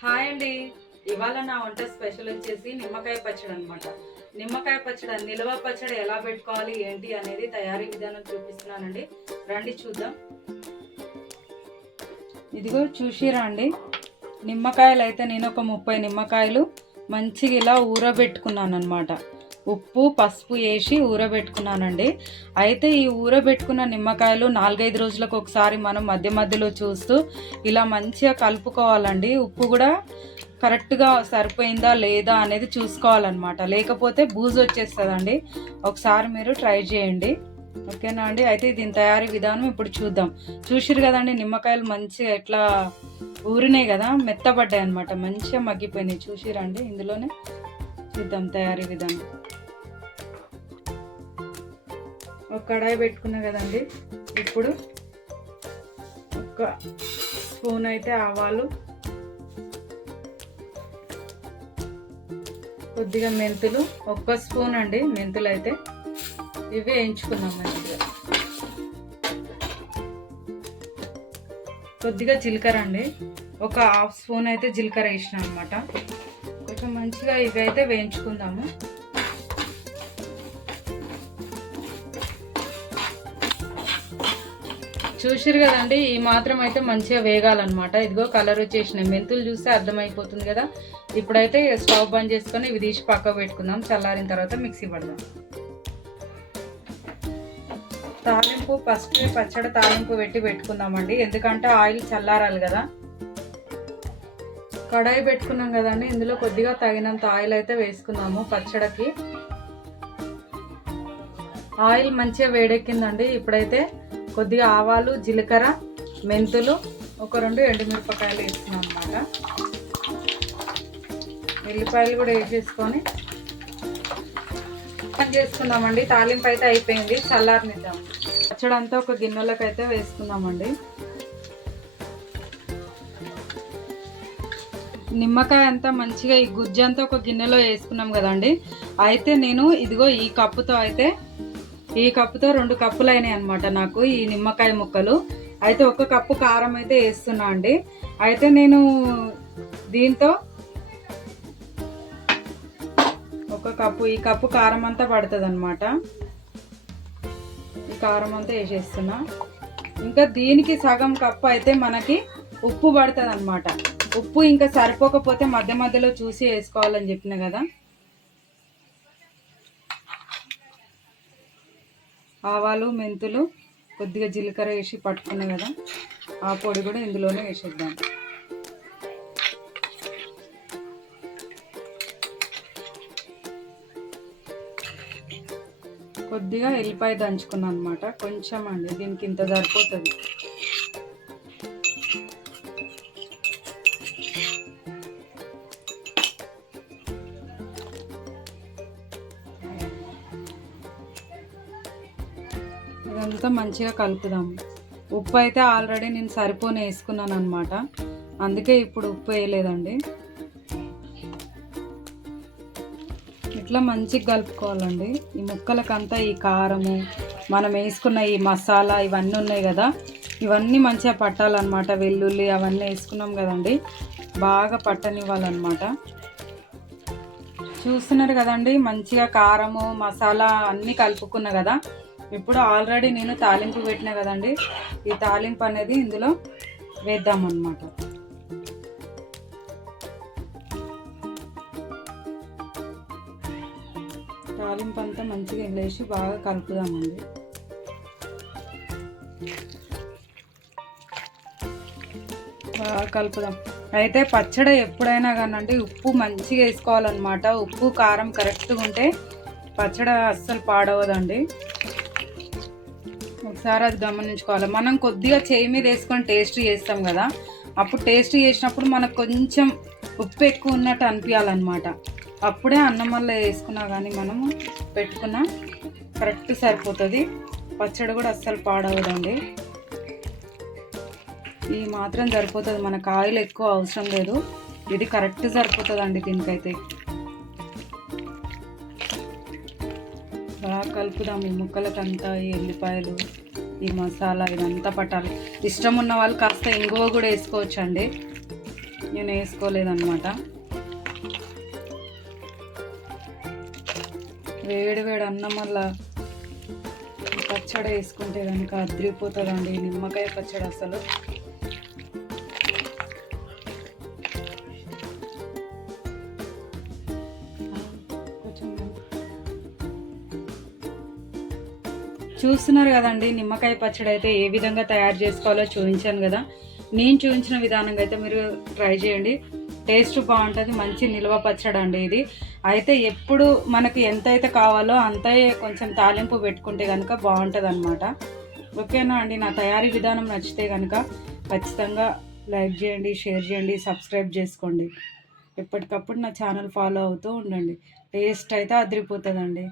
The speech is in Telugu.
హాయ్ అండి. ఇవాళ నా వంట స్పెషల్ వచ్చేసి నిమ్మకాయ పచ్చడి అనమాట. నిమ్మకాయ పచ్చడి, నిల్వ పచ్చడి ఎలా పెట్టుకోవాలి ఏంటి అనేది తయారీ విధానం చూపిస్తున్నానండి. రండి చూద్దాం. ఇదిగో చూసిరా అండి, నిమ్మకాయలు అయితే నేను ఒక 30 నిమ్మకాయలు మంచిగా ఇలా ఊరబెట్టుకున్నాను అనమాట. ఉప్పు పసుపు వేసి ఊరబెట్టుకున్నానండి. అయితే ఈ ఊరబెట్టుకున్న నిమ్మకాయలు 4-5 రోజులకు ఒకసారి మనం మధ్య మధ్యలో చూస్తూ ఇలా మంచిగా కలుపుకోవాలండి. ఉప్పు కూడా కరెక్ట్గా సరిపోయిందా లేదా అనేది చూసుకోవాలన్నమాట, లేకపోతే బూజు వచ్చేస్తుందండి. ఒకసారి మీరు ట్రై చేయండి, ఓకేనా అండి. అయితే దీని తయారీ విధానం ఇప్పుడు చూద్దాం. చూసిరు కదండి, నిమ్మకాయలు మంచిగా ఎట్లా ఊరినాయి కదా, మెత్తబడ్డాయి అనమాట, మంచిగా మగ్గిపోయినాయి. చూసిరండి, ఇందులోనే చూద్దాం తయారీ విధానం. ఒక కడాయి పెట్టుకున్నా కదండి. ఇప్పుడు ఒక స్పూన్ అయితే ఆవాలు, కొద్దిగా మెంతులు, 1 స్పూన్ అండి మెంతులు అయితే ఇవి వేయించుకున్నాం మంచిగా. కొద్దిగా జీలకర్ర అండి, ఒక 1/2 స్పూన్ అయితే జీలకర్ర వేసినా అనమాట. కొంచెం మంచిగా ఇవి అయితే వేయించుకుందాము. చూసిరు కదండి, ఈ మాత్రం అయితే మంచిగా వేగాలన్నమాట. ఇదిగో కలర్ వచ్చేసినాయి. మెంతులు చూస్తే అర్థమైపోతుంది కదా. ఇప్పుడైతే స్టవ్ బంద్ చేసుకొని ఇవి తీసి పక్క పెట్టుకుందాం. చల్లారిన తర్వాత మిక్సీ పడదాం. తాలింపు ఫస్ట్ పచ్చడి తాలింపు పెట్టుకుందామండి, ఎందుకంటే ఆయిల్ చల్లారాలి కదా. కడాయి పెట్టుకున్నాం కదండి, ఇందులో కొద్దిగా తగినంత ఆయిల్ అయితే వేసుకుందాము పచ్చడికి. ఆయిల్ మంచిగా వేడెక్కిందండి. ఇప్పుడైతే కొద్దిగా ఆవాలు, జీలకర్ర, మెంతులు, ఒక 2 ఎండుమిరపకాయలు వేస్తున్నాం అన్నమాట. ఎల్లిపాయలు కూడా వేసేసుకొని పని చేసుకుందామండి. తాలింపు అయితే అయిపోయింది, చల్లారనిద్దాం. పచ్చడి అంతా ఒక గిన్నెలోకి అయితే వేసుకుందామండి. నిమ్మకాయ అంతా మంచిగా ఈ గుజ్జు అంతా ఒక గిన్నెలో వేసుకున్నాం కదండి. అయితే నేను ఇదిగో ఈ కప్పుతో 2 కప్పులు అయినాయి అనమాట నాకు ఈ నిమ్మకాయ ముక్కలు. అయితే 1 కప్పు కారం అయితే వేస్తున్నా అండి. అయితే నేను దీంతో 1 కప్పు, ఈ కప్పు కారం అంతా పడుతుంది అనమాట. ఈ కారం అంతా వేసేస్తున్నా. ఇంకా దీనికి సగం కప్పు అయితే మనకి ఉప్పు పడుతుంది అనమాట. ఉప్పు ఇంకా సరిపోకపోతే మధ్య మధ్యలో చూసి వేసుకోవాలని చెప్పిన కదా. ఆవాలు, మెంతులు, కొద్దిగా జీలకర్ర వేసి పట్టుకున్నా కదా, ఆ పొడి కూడా ఇందులోనే వేసేద్దాం. కొద్దిగా ఎల్లిపాయ దంచుకున్నాను అనమాట, కొంచెం అండి, దీనికి ఇంత సరిపోతుంది. ఇదంతా మంచిగా కలుపుదాము. ఉప్పు అయితే ఆల్రెడీ నేను సరిపోని వేసుకున్నాను అనమాట, అందుకే ఇప్పుడు ఉప్పు వేయలేదండి. ఇట్లా మంచిగా కలుపుకోవాలండి. ఈ ముక్కలకంతా ఈ కారము, మనం వేసుకున్న ఈ మసాలా ఇవన్నీ ఉన్నాయి కదా, ఇవన్నీ మంచిగా పట్టాలన్నమాట. వెల్లుల్లి అవన్నీ వేసుకున్నాం కదండి, బాగా పట్టనివ్వాలన్నమాట. చూస్తున్నారు కదండి, మంచిగా కారము మసాలా అన్నీ కలుపుకున్నా కదా. ఇప్పుడు ఆల్రెడీ నేను తాలింపు పెట్టినా కదండి, ఈ తాలింపు అనేది ఇందులో వేద్దామన్నమాట. తాలింపు అంతా మంచిగా వేసి బాగా కలుపుదామండి. బాగా కలుపుదాం. అయితే పచ్చడి ఎప్పుడైనా కానండి ఉప్పు మంచిగా వేసుకోవాలన్నమాట. ఉప్పు కారం కరెక్ట్గా ఉంటే పచ్చడి అస్సలు పాడవదండి. ఒకసారి అది గమనించుకోవాలి. మనం కొద్దిగా చేయి మీద వేసుకొని టేస్ట్ చేస్తాం కదా, అప్పుడు టేస్ట్ చేసినప్పుడు మనకు కొంచెం ఉప్పు ఎక్కువ ఉన్నట్టు అనిపించాలన్నమాట. అప్పుడే అన్నం వల్ల వేసుకున్నా కానీ మనము పెట్టుకున్నా కరెక్ట్ సరిపోతుంది. పచ్చడి కూడా అస్సలు పాడవదండి. ఈ మాత్రం సరిపోతుంది, మనకు ఆయిల్ ఎక్కువ అవసరం లేదు. ఇది కరెక్ట్ సరిపోతుందండి దీనికైతే. బాగా కలుపుదాం. ఈ ముక్కలకంతా ఈ ఎల్లిపాయలు, ఈ మసాలా ఇదంతా పట్టాలి. ఇష్టం ఉన్న వాళ్ళు కాస్త ఇంగువ కూడా వేసుకోవచ్చు అండి. నేను వేసుకోలేదన్నమాట. వేడి వేడి అన్నం వల్ల పచ్చడి వేసుకుంటే కనుక అదిరిపోతుందండి నిమ్మకాయ పచ్చడి అసలు. చూస్తున్నారు కదండి నిమ్మకాయ పచ్చడి అయితే ఏ విధంగా తయారు చేసుకోవాలో చూపించాను కదా. నేను చూపించిన విధానంగా అయితే మీరు ట్రై చేయండి, టేస్ట్ బాగుంటుంది. మంచి నిల్వ పచ్చడి అండి ఇది. అయితే ఎప్పుడు మనకి ఎంత అయితే కావాలో అంతే కొంచెం తాలింపు పెట్టుకుంటే కనుక బాగుంటుంది అనమాట. ఓకేనా అండి, నా తయారీ విధానం నచ్చితే కనుక ఖచ్చితంగా లైక్ చేయండి, షేర్ చేయండి, సబ్స్క్రైబ్ చేసుకోండి. ఎప్పటికప్పుడు నా ఛానల్ ఫాలో అవుతూ ఉండండి. టేస్ట్ అయితే అదిరిపోతుందండి.